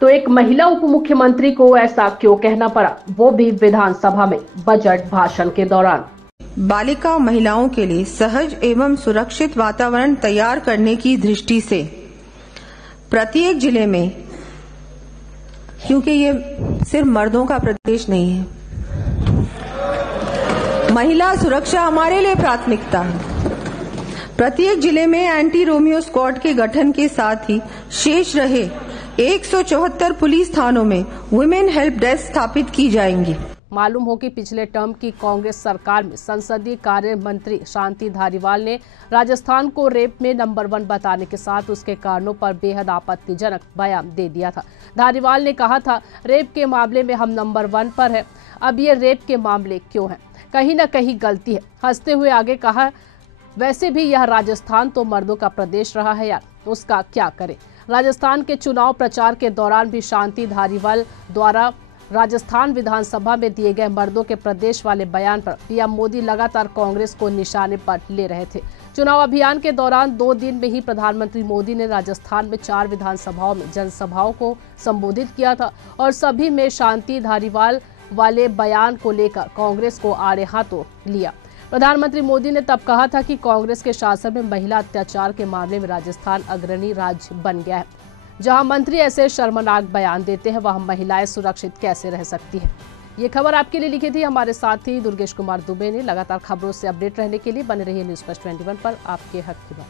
तो एक महिला उप मुख्यमंत्री को ऐसा क्यों कहना पड़ा, वो भी विधानसभा में बजट भाषण के दौरान। बालिका महिलाओं के लिए सहज एवं सुरक्षित वातावरण तैयार करने की दृष्टि से प्रत्येक जिले में, क्योंकि ये सिर्फ मर्दों का प्रदेश नहीं है, महिला सुरक्षा हमारे लिए प्राथमिकता है। प्रत्येक जिले में एंटी रोमियो स्क्वाड के गठन के साथ ही शेष रहे 174 पुलिस थानों में वुमेन हेल्प डेस्क स्थापित की जाएंगी। मालूम हो कि पिछले टर्म की कांग्रेस सरकार में संसदीय कार्य मंत्री शांति धारीवाल ने राजस्थान को रेप में नंबर 1 बताने के साथ उसके कारणों पर बेहद आपत्तिजनक बयान दे दिया था। धारीवाल ने कहा था, रेप के मामले में हम नंबर 1 पर है। अब ये रेप के मामले क्यों हैं? कहीं ना कहीं गलती है। हंसते हुए आगे कहा, वैसे भी यह राजस्थान तो मर्दों का प्रदेश रहा है यार, उसका क्या करे। राजस्थान के चुनाव प्रचार के दौरान भी शांति धारीवाल द्वारा राजस्थान विधानसभा में दिए गए मर्दों के प्रदेश वाले बयान पर पीएम मोदी लगातार कांग्रेस को निशाने पर ले रहे थे। चुनाव अभियान के दौरान 2 दिन में ही प्रधानमंत्री मोदी ने राजस्थान में 4 विधानसभाओं में जनसभाओं को संबोधित किया था और सभी में शांति धारीवाल वाले बयान को लेकर कांग्रेस को आड़े हाथों लिया। प्रधानमंत्री मोदी ने तब कहा था कि कांग्रेस के शासन में महिला अत्याचार के मामले में राजस्थान अग्रणी राज्य बन गया है। जहां मंत्री ऐसे शर्मनाक बयान देते हैं, वहां महिलाएं सुरक्षित कैसे रह सकती हैं। ये खबर आपके लिए लिखी थी हमारे साथी दुर्गेश कुमार दुबे ने। लगातार खबरों से अपडेट रहने के लिए बने रहिए न्यूज़ फर्स्ट 21 पर, आपके हक की बात।